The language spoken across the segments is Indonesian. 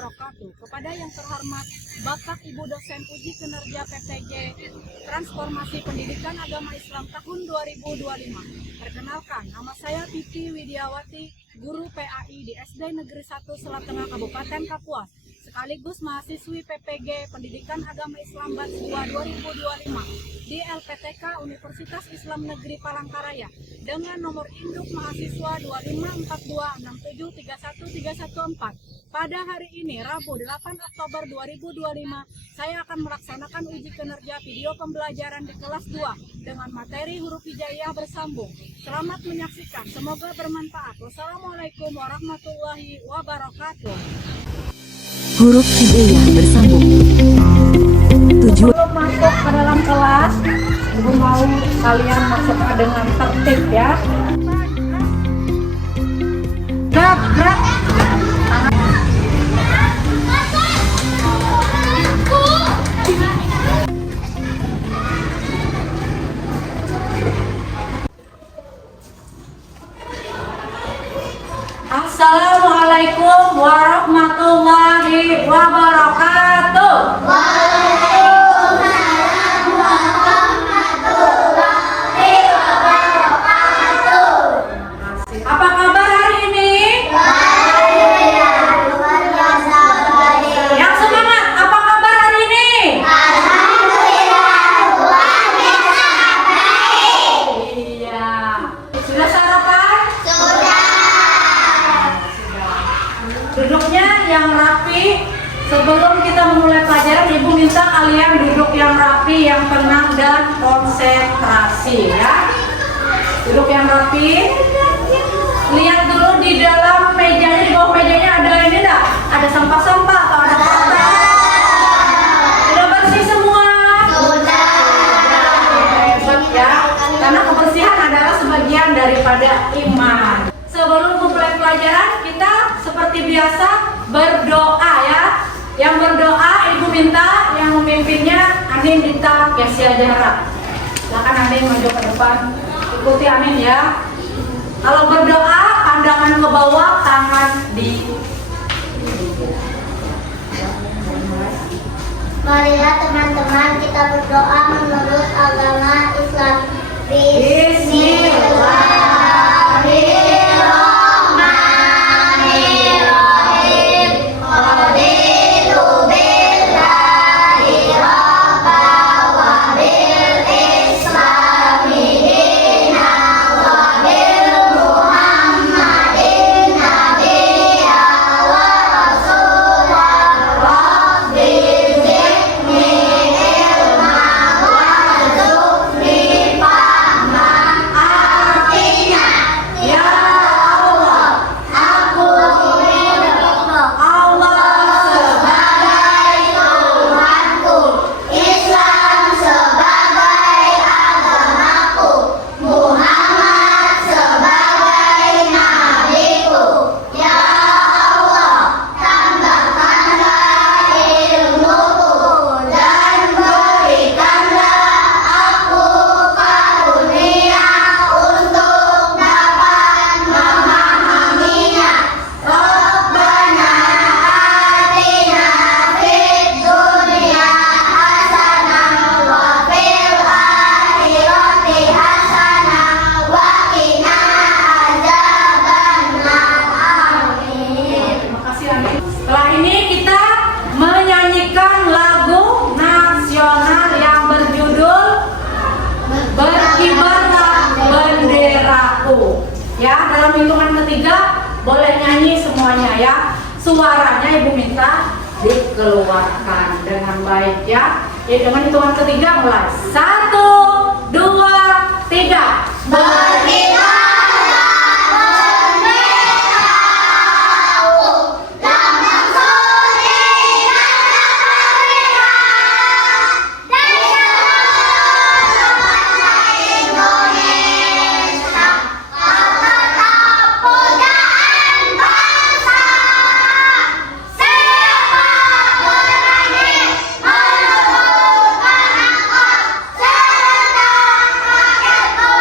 wabarakatuh. Kepada yang terhormat Bapak Ibu dosen uji kinerja PTG Transformasi Pendidikan Agama Islam tahun 2025. Perkenalkan, nama saya Titi Widiawati, guru PAI di SD Negeri 1 Selat Tengah Kabupaten Kapuas, sekaligus mahasiswi PPG Pendidikan Agama Islam Batch 2 2025 di LPTK Universitas Islam Negeri Palangkaraya dengan nomor induk mahasiswa 25426731314. Pada hari ini, Rabu 8 Oktober 2025, saya akan melaksanakan uji kinerja video pembelajaran di kelas 2 dengan materi huruf hijaiyah bersambung. Selamat menyaksikan, semoga bermanfaat. Wassalamualaikum warahmatullahi wabarakatuh. Huruf hijaiyah bersambung. Tujuan Sebelum masuk ke dalam kelas, Ibu mau kalian masuk dengan tertib ya. Gerak. Assalamualaikum warahmatullahi wabarakatuh. Waalaikumsalam warahmatullahi wabarakatuh. Apa kabar hari ini? Baik, luar biasa baik. Yang semangat, apa kabar hari ini? Alhamdulillah, luar biasa baik. Iya. Sudah sarapan? Sudah. Duduknya yang rapi. Sebelum kita memulai pelajaran, Ibu minta kalian duduk yang rapi, yang tenang dan konsentrasi ya. Duduk yang rapi. Lihat dulu di dalam mejanya, di bawah mejanya ada ini enggak? Ada sampah-sampah atau ada kotor? Sudah bersih semua? Sudah. Hebat ya. Karena kebersihan adalah sebagian daripada iman. Sebelum memulai pelajaran, kita seperti biasa berdoa ya. Yang berdoa Ibu minta, yang memimpinnya Anin Dita Kesia Jahara. Silakan Anin maju ke depan. Ikuti Anin ya. Kalau berdoa, pandangan ke bawah, tangan di. Marilah teman-teman kita berdoa menurut agama Islam. Bismillahirrahmanirrahim. Raditu billahi rabba wa bil islami dina wa bil muhammadin nabiyya wa rasulah. Rabbi zidni ilma warzuqni fahman. Artinya, ya Allah, aku meridho Allah sebagai Tuhanku, Islam sebagai agamaku, Muhammad sebagai nabiku. Ya Allah, tambahkanlah ilmuku dan berikanlah aku karunia untuk dapat memahaminya. Rabbana atina fid dunya hasanah wa fil akhirati hasanah wa qina adzabannar. Amin. Terima kasih Amin. Setelah ini kita menyanyikan lagu nasional yang berjudul Berkibarlah Benderaku. Ya, dalam hitungan ketiga boleh nyanyi semuanya ya. Suaranya Ibu minta dikeluarkan dengan baik ya. Dengan hitungan ketiga mulai. 1, 2, 3. Serta rakyatku,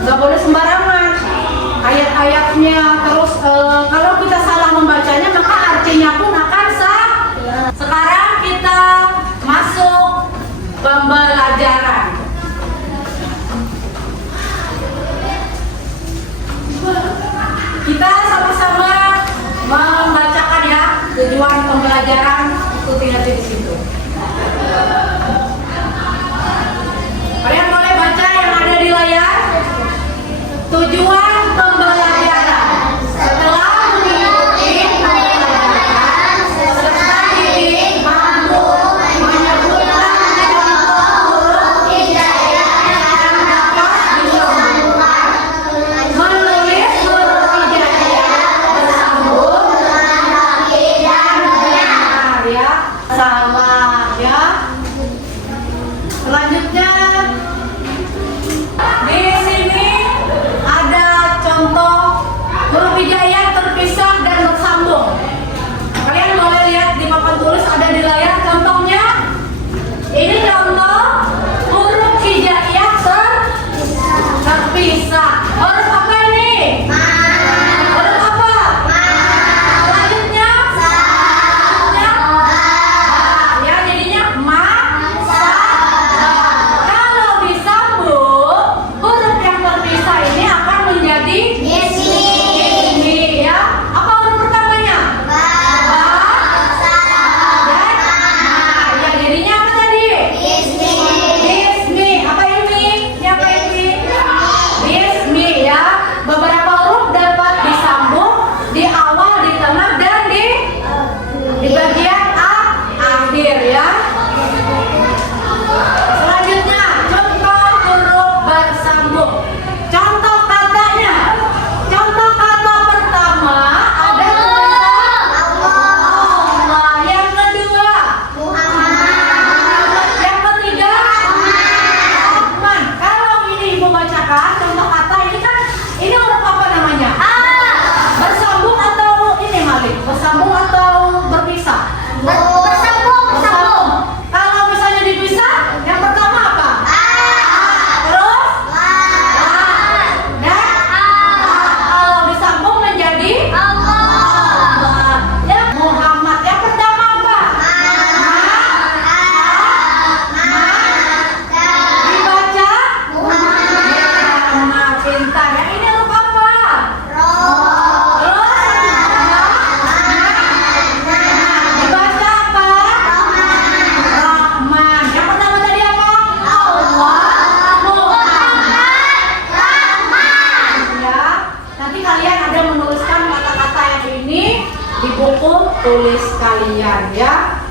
nggak boleh sembarangan ayat-ayatnya. Terus kalau kita salah membacanya maka artinya pun akan salah. Sekarang kita masuk pembelajaran. Kita sama-sama membacakan ya tujuan pembelajaran, ikuti nanti di situ. Kalian boleh baca yang ada di layar. Tujuan pembelajaran setelah mengikuti pembelajaran serta diri mampu menyebutkan contoh huruf hijaiyah yang dapat disambungkan, menulis huruf hijaiyah bersambung lagi dan benar ya, salah ya. Selanjutnya di sini ada contoh huruf hijaiyah terpisah dan bersambung. Kalian boleh lihat di papan tulis ada di layar contohnya. Ini contoh huruf hijaiyah terpisah. Huruf apa ini? Huruf apa? Selanjutnya? Selanjutnya? Ya, jadinya ma, sa, ba. Kalau disambung, huruf yang terpisah ini akan menjadi ini ya. Apa huruf pertamanya? Ba, sa, dan ma. Ya, jadinya apa tadi? Bismi. Apa ini? Ini apa ini? Bismi ya. Beberapa huruf dapat disambung di awal, di tengah, dan di bagian akhir ya. Selanjutnya, contoh huruf bersambung. Contoh katanya. Contoh kata pertama ada tulisan Allah. Yang kedua, yang ketiga, Rahman. Kalau ini ibu bacakan contoh kata ini kan, ini huruf apa namanya? Bersambung atau ini Malik? Bersambung atau berpisah? Bersambung. Kalau misalnya dipisah, yang pertama apa? Terus? Dan? Kalau disambung menjadi? Allah. Ya, Muhammad. Yang pertama apa? Dibaca? Muhammad. Pintar ya. Ini huruf apa? Terus? Dibaca apa? Rahman. Yang pertama tadi apa? Allah. Muhammad. Rahman. Ya. Nanti kalian ada menuliskan kata-kata yang ini di buku tulis kalian ya.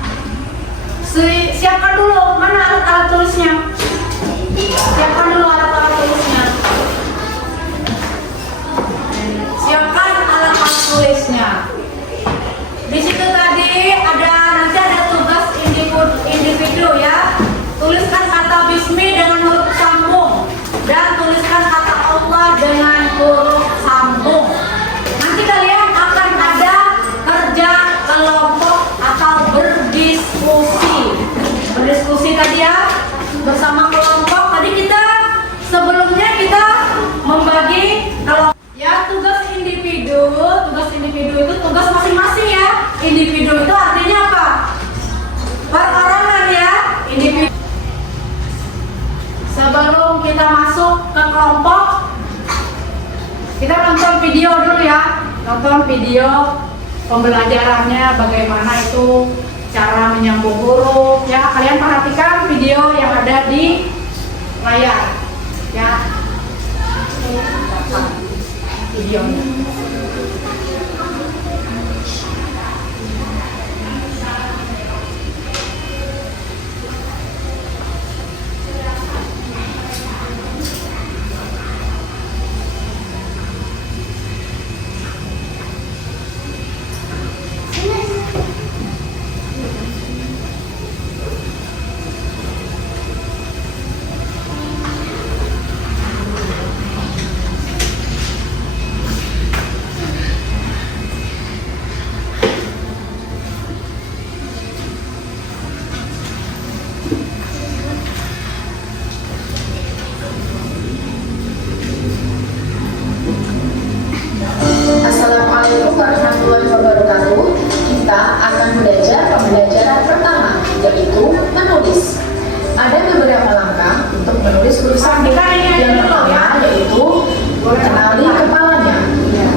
Siapkan dulu. Mana alat-alat tulisnya? Siapkan dulu alat-alat tulisnya. Siapkan alat-alat tulisnya. Di situ tadi nanti ada tugas individu ya. Tuliskan kata bismi dengan huruf sambung dan tuliskan kata Allah dengan huruf sambung. Nanti kalian akan ada kerja kelompok atau berdiskusi. Berdiskusi tadi ya bersama kelompok. Tadi sebelumnya kita membagi kelompok. Ya, tugas individu itu tugas masing-masing ya. Individu itu artinya apa? Perorangan ya, individu. Sebelum kita masuk ke kelompok, kita nonton video dulu ya. Nonton video pembelajarannya bagaimana itu cara menyambung huruf ya. Kalian perhatikan video yang ada di layar ya. Videonya. warahmatullahi wabarakatuh. Kita akan belajar pembelajaran pertama, yaitu menulis. Ada beberapa langkah untuk menulis huruf sambung. Yang pertama yaitu kenali kepalanya.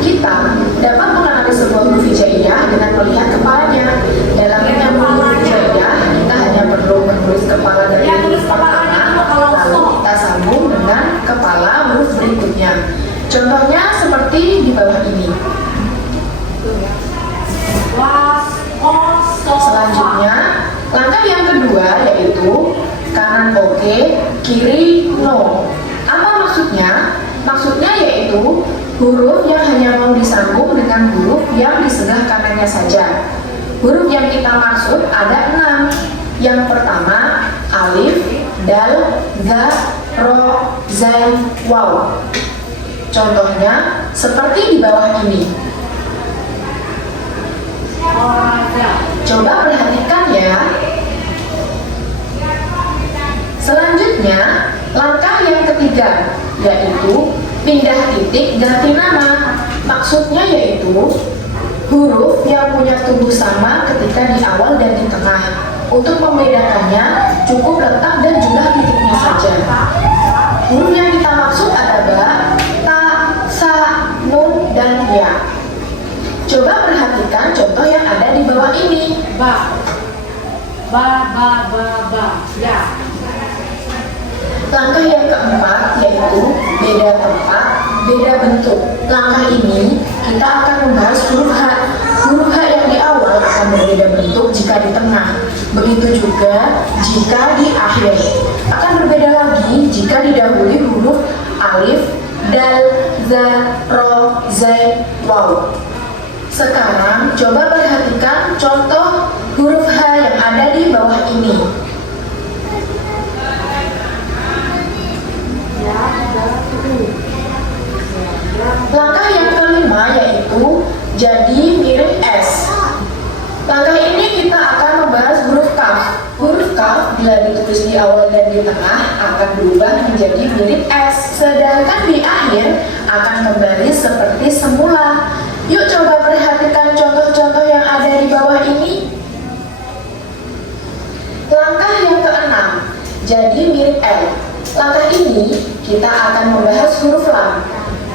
Kita dapat mengenali sebuah huruf hijaiyah dengan melihat kepalanya. Dalam menyambung huruf hijaiyah, kita hanya perlu menulis kepala dari huruf pertama, lalu kita sambung dengan kepala huruf berikutnya. Contohnya seperti di bawah ini. Selanjutnya, langkah yang kedua yaitu kanan oke, kiri no. Apa maksudnya? Maksudnya yaitu huruf yang hanya mau disambung dengan huruf yang di sebelah kanannya saja. Huruf yang kita maksud ada 6. Yang pertama, alif, dal, ga, ro, zai, waw. Contohnya seperti di bawah ini. Coba perhatikan ya. Selanjutnya, langkah yang ketiga yaitu pindah titik ganti nama. Maksudnya yaitu huruf yang punya tubuh sama ketika di awal dan di tengah. Untuk membedakannya cukup letak dan jumlah titiknya saja. Huruf yang kita maksud ada ba, ta, sa, nun, dan ya. Coba perhatikan contoh yang ada di bawah ini. Ba, ya. Langkah yang keempat yaitu beda tempat, beda bentuk. Langkah ini kita akan membahas huruf H. Huruf H yang di awal akan berbeda bentuk jika di tengah. Begitu juga jika di akhir. Akan berbeda lagi jika didahului huruf alif, dal, za, ro, zai, waw. Sekarang coba perhatikan contoh huruf H yang ada di bawah ini. Langkah yang kelima yaitu jadi mirip S. Langkah ini kita akan membahas huruf kaf. Huruf kaf bila ditulis di awal dan di tengah akan berubah menjadi mirip S. Sedangkan di akhir akan kembali seperti semula. Yuk coba perhatikan contoh-contoh yang ada di bawah ini. Langkah yang keenam, jadi mirip L. Langkah ini kita akan membahas huruf lam.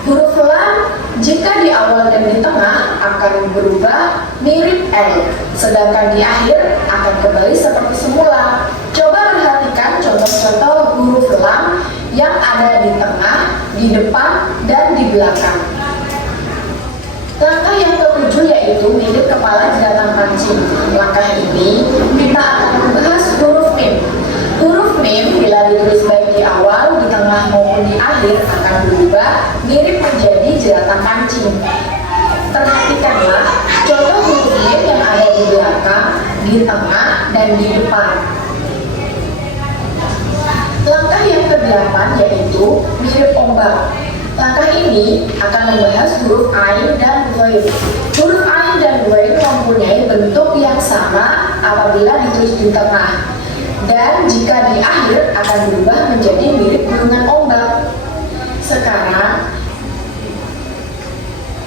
Huruf lam jika di awal dan di tengah akan berubah mirip L, sedangkan di akhir akan kembali seperti semula. Coba perhatikan contoh-contoh huruf lam yang ada di tengah, di depan, dan di belakang. Langkah yang ketujuh yaitu mirip kepala jeratan pancing. Langkah ini kita akan membahas huruf mim. Huruf mim bila ditulis baik di awal, di tengah maupun di akhir akan berubah mirip menjadi jeratan pancing. Perhatikanlah contoh huruf mim yang ada di belakang, di tengah, dan di depan. Langkah yang ke-8 yaitu mirip ombak. Langkah ini akan membahas huruf ain dan ghain. Huruf ain dan ghain mempunyai bentuk yang sama apabila ditulis di tengah, dan jika di akhir akan berubah menjadi mirip gulungan ombak. Sekarang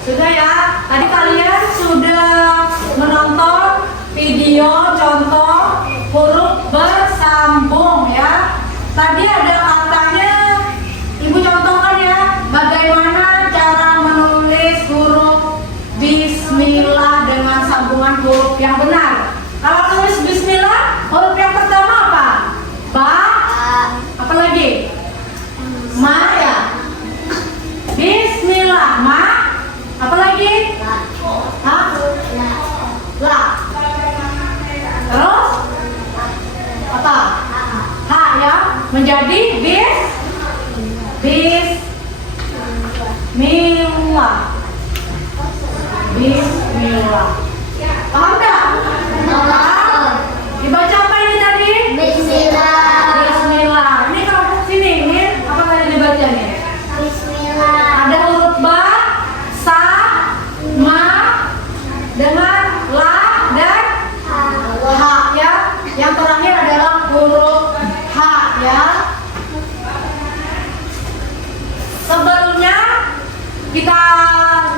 Sudah ya, tadi kalian sudah menonton video contoh huruf bersambung ya. Tadi ada katanya, Ibu contohkan ya, bagaimana cara menulis huruf bismillah dengan sambungan huruf yang benar. Kalau tulis bismillah, huruf yang pertama apa? Ba, apa lagi? Ma ya. Bismillah, ma. Apa lagi? Hah? La. Terus? Apa? Ha ya, menjadi bismillah. Bismillah. Paham tak? Paham. Dibaca apa ini tadi? Bismillah. Bismillah. Ini kalau sini, ini apa tadi dibaca nih? Bismillah. Ada huruf ba, sa, ma, dengan la dan ha ya. Yang terakhir adalah huruf h ya. Sebelumnya kita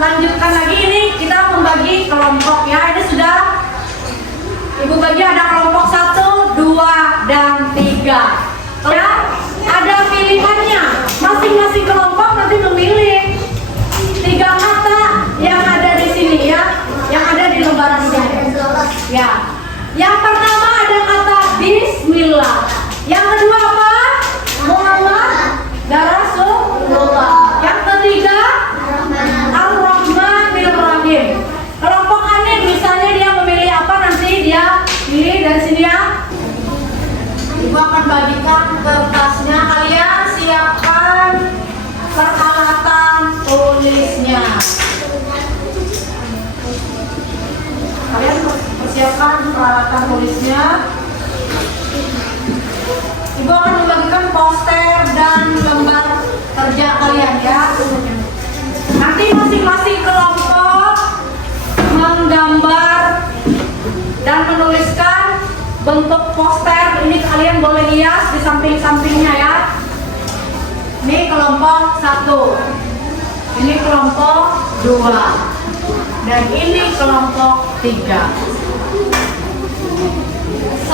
lanjutkan lagi, ini kita membagi kelompok ya. Ini sudah Ibu bagi, ada kelompok 1, 2, dan 3. Ya, ada pilihannya. Masing-masing kelompok nanti memilih 3 kata yang ada di sini ya, yang ada di lembaran ini. Ya. Yang pertama ada kata Bismillah. Yang kedua apa? Muhammad dan Rasulullah. Yang ketiga Ar-Rahmanir-Rahim. Kelompok aneh misalnya dia memilih apa, nanti dia pilih dari sini ya. Ibu akan bagikan kertasnya, kalian siapkan peralatan tulisnya. Kalian persiapkan peralatan tulisnya. Ibu akan membagikan poster dan lembar kerja kalian ya. Nanti masing-masing kelompok menggambar dan menuliskan bentuk poster. Ini kalian boleh hias di samping-sampingnya ya. Ini kelompok 1, ini kelompok 2, dan ini kelompok 3.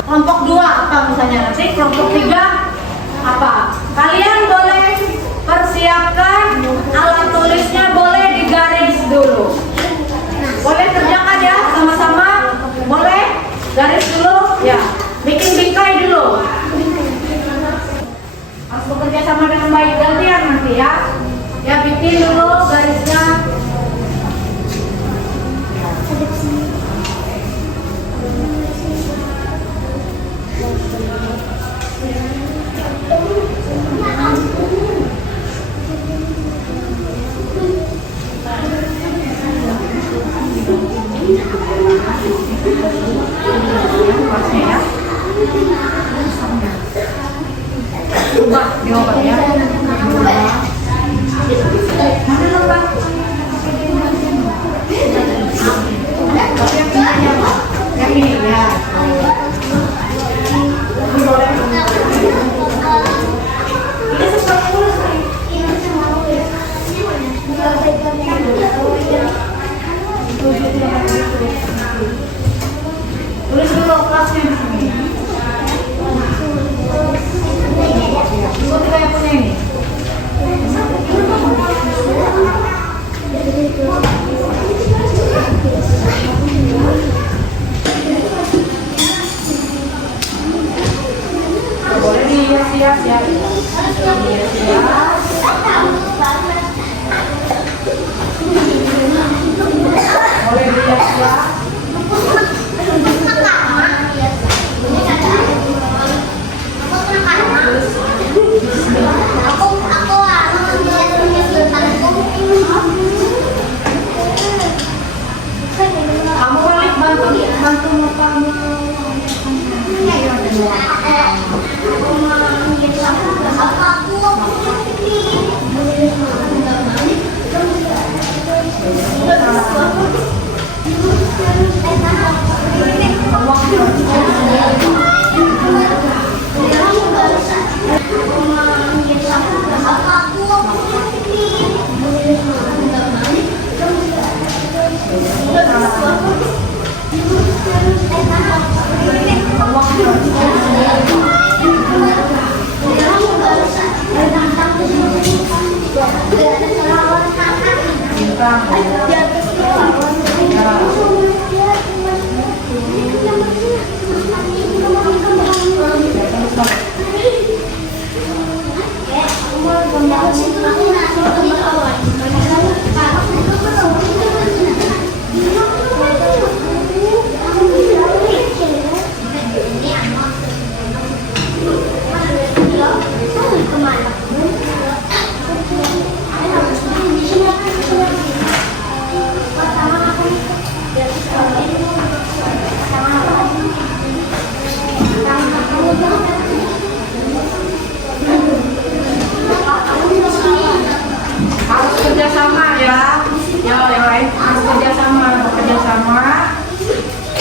Kelompok 2 apa misalnya, nanti kelompok 3 apa? Kalian boleh persiapkan alat tulisnya, boleh digaris dulu. Boleh kerjakan ya sama-sama, boleh garis dulu ya, bikin bingkai dulu. Harus bekerja sama dengan baik, gantian nanti ya. Ya, bikin dulu garisnya. Ubah, diubah ya. Mana lembah? Yang ini ya. Tulis dulu kelasnya di sini. Ibu kita yang punya ini. Boleh dihias-hias ya. Dihias-hias. Boleh dihias-hias. Kamu balik bantu kamu.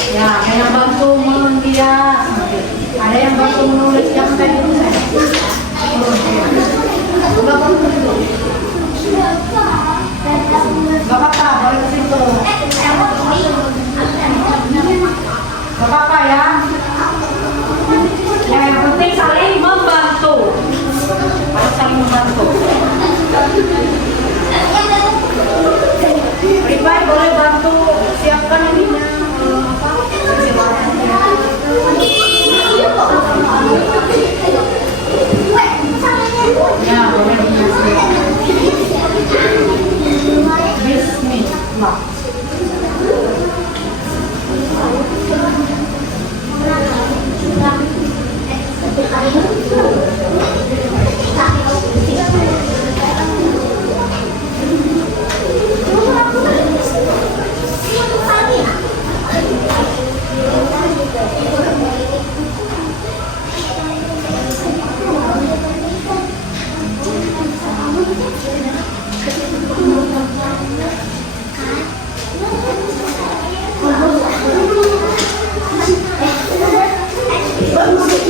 Ya, ada yang bantu menghias, ada yang bantu menulis, yang kayak gitu saya. Gak apa-apa, Gak apa-apa ya. Yang penting saling membantu. Harus saling membantu. Ribai boleh bantu siapkan ininya apa? Isi warnanya. Ya, boleh Bismillah.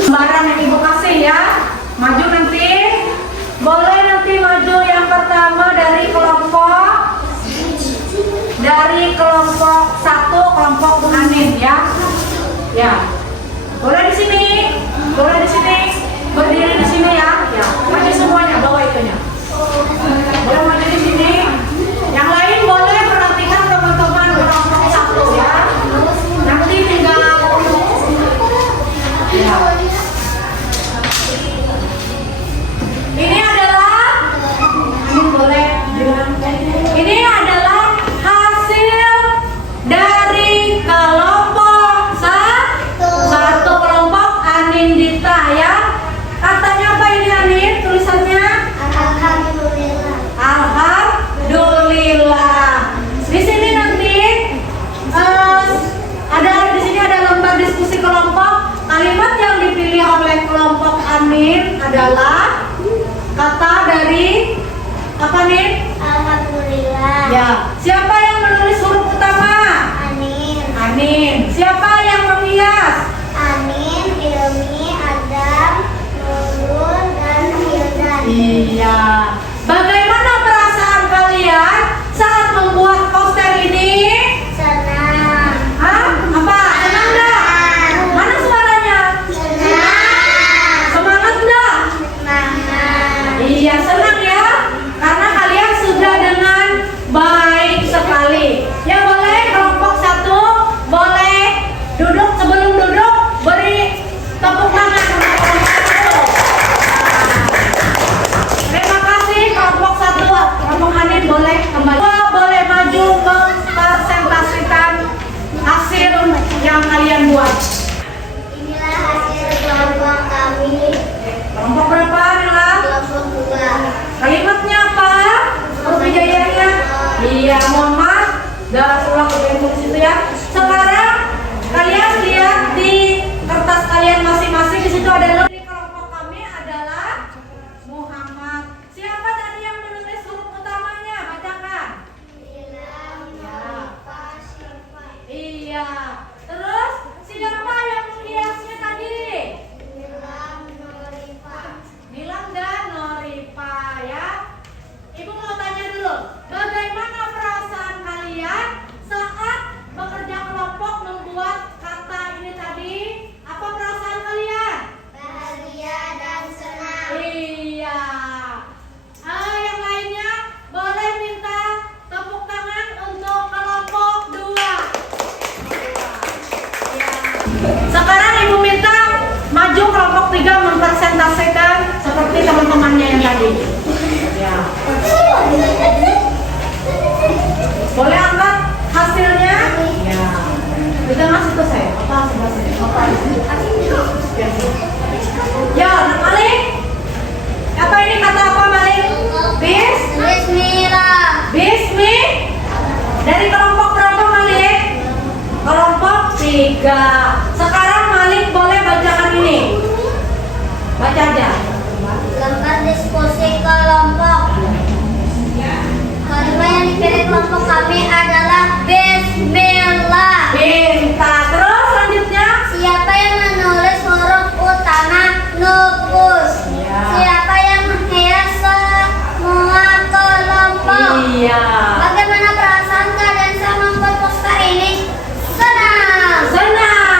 Lembaran yang ibu kasih ya, maju nanti, boleh nanti maju yang pertama dari kelompok 1, kelompok Anin ya, ya, boleh di sini, berdiri di sini ya, maju semuanya, bawa itunya, boleh maju di sini, yang lain boleh perhatikan teman-teman kelompok 1 ya, nanti tinggal ya. Ini adalah hasil dari kelompok 1 kelompok Anindita ya. Katanya apa ini Anin? Tulisannya? Alhamdulillah. Alhamdulillah. Di sini nanti ada lembar diskusi kelompok. Kalimat yang dipilih oleh kelompok Anin adalah kata dari apa nih? Alhamdulillah. Ya. Siapa yang menulis huruf utama? Anin. Siapa yang menghias? Anin, Hilmi, Adam, Nurul, dan Hildan. Iya. Bagaimana perasaan kalian saat membuat poster ini? Senang. Hah? Apa? Senang nggak? Mana suaranya? Senang. Semangat nggak? Semangat. Iya, senang ya. Karena kalian sudah dengan baik sekali. Ya boleh kelompok 1 boleh duduk, sebelum duduk beri tepuk tangan untuk kelompok 1. Terima kasih kelompok 1. Kelompok Anin boleh kembali. Boleh maju mempresentasikan hasil yang kalian buat. Inilah hasil kelompok kami. Kelompok berapa, Nila? Kelompok 2. Kalimatnya apa? Huruf hijaiyahnya? Iya, mohon maaf. Udah ulang tulis itu ya. Sekarang kalian lihat di kertas kalian masing-masing, di situ ada di kelompok kami adalah Muhammad. Siapa tadi yang menulis huruf utamanya? Bacakan. Iya. Terus siapa yang menghiasnya tadi? Nilam dan Norifa ya. Ibu mau tanya dulu, bagaimana perasaan kalian saat bekerja kelompok membuat kata ini tadi? Apa perasaan kalian? Bahagia dan senang. Iya. Yang lainnya boleh minta tepuk tangan untuk kelompok 2. Ya. Sekarang ibu minta maju kelompok 3 mempresentasikan seperti teman-temannya yang tadi. Ya. Boleh angkat hasilnya? Ya. Kita ngasih ke saya. Apa sebelah sini? Apa ini? Ya, Malik. Apa ini kata apa Malik? Bismillah. Bismi. Dari kelompok berapa Malik? Kelompok 3. Sekarang Malik boleh bacakan ini. Baca aja. Lembar diskusi kelompok. Kalimat yang dipilih kelompok kami adalah Bismillah. Pintar. Terus selanjutnya. Siapa yang menulis huruf utama? Nupus. Ya. Siapa yang menghias semua kelompok? Iya. Bagaimana perasaan kalian saat membuat poster ini? Senang. Senang.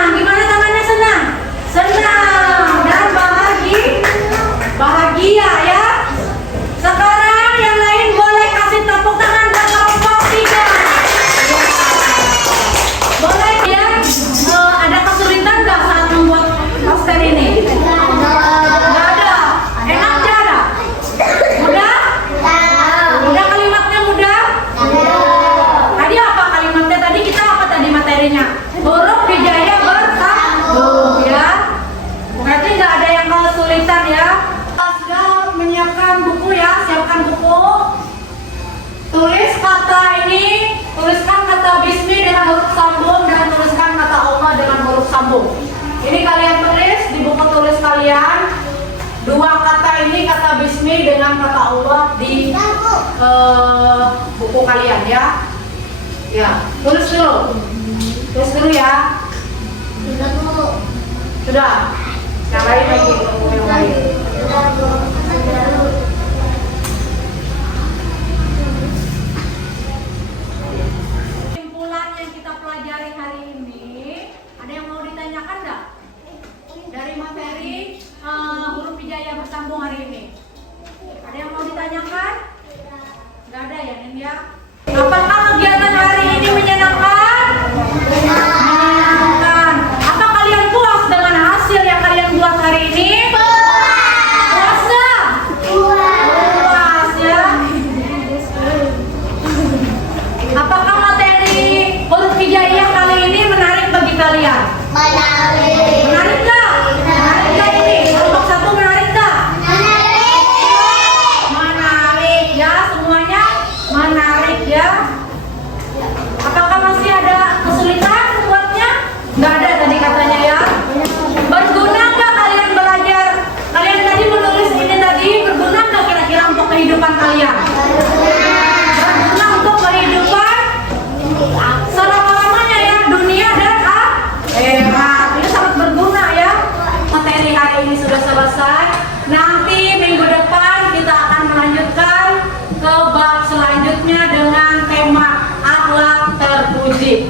bismi dengan kata Allah di buku kalian ya. Ya, tulis dulu ya. Sudah. Yang lain lagi, yang lain. Kesimpulan yang kita pelajari hari ini, ada yang mau ditanyakan nggak? Dari materi huruf hijaiyah bersambung hari ini. Ada yang mau ditanyakan? Nggak ada ya, Nen ya? Apakah kegiatan hari ini menyenangkan? Menyenangkan. Apa kalian puas dengan hasil yang kalian buat hari ini? Puas nggak? Puas ya. Apakah materi huruf hijaiyah kali ini menarik bagi kalian? Menarik nggak? Menarik nggak ini? Kelompok 1 menarik nggak? Menarik ya, semuanya menarik ya. Apakah masih ada kesulitan buatnya? Nggak ada tadi katanya ya. Berguna nggak kalian belajar? Kalian tadi menulis ini tadi berguna nggak kira-kira untuk kehidupan kalian? Berguna untuk kehidupan selama-lamanya ya, dunia dan akhirat. Ini sangat berguna ya. Materi hari ini sudah selesai. Nanti minggu depan kita akan melanjutkan ke bab selanjutnya dengan tema akhlak terpuji.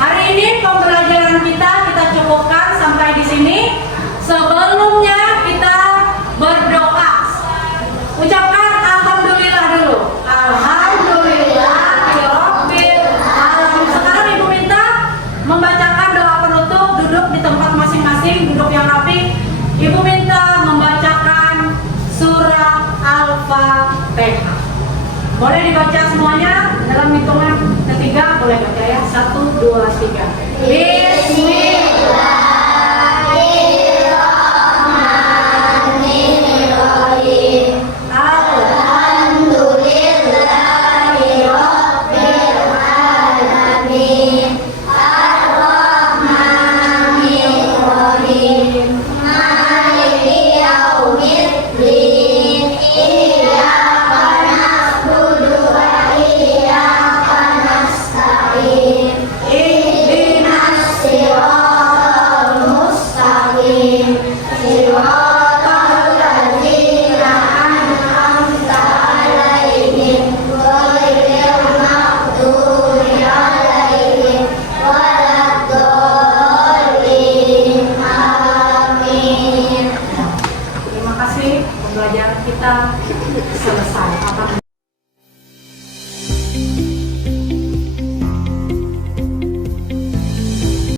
Hari ini pembelajaran kita cukupkan sampai di sini. Sebelumnya kita berdoa. Ucapkan alhamdulillah dulu. Alhamdulillah rabbil alamin. Sekarang Ibu minta membacakan doa penutup, duduk di tempat masing-masing, duduk yang rapi. Ibu minta membacakan surah Al-Fatihah. Boleh dibaca semuanya dalam hitungan ketiga, boleh baca ya. 1, 2, 3. Bismillahirrahmanirrahim. Alhamdulillahirrahmanirrahim. Ar-Rahmanirrahim. Maliki yaumiddin. Iyyaka na'budu wa iyyaka nasta'in. Ihdinas siratal mustaqim. Siratal ladzina an'amta 'alaihim ghairil maghdubi 'alaihim waladdallin. Amin. Terima kasih, pembelajaran kita selesai.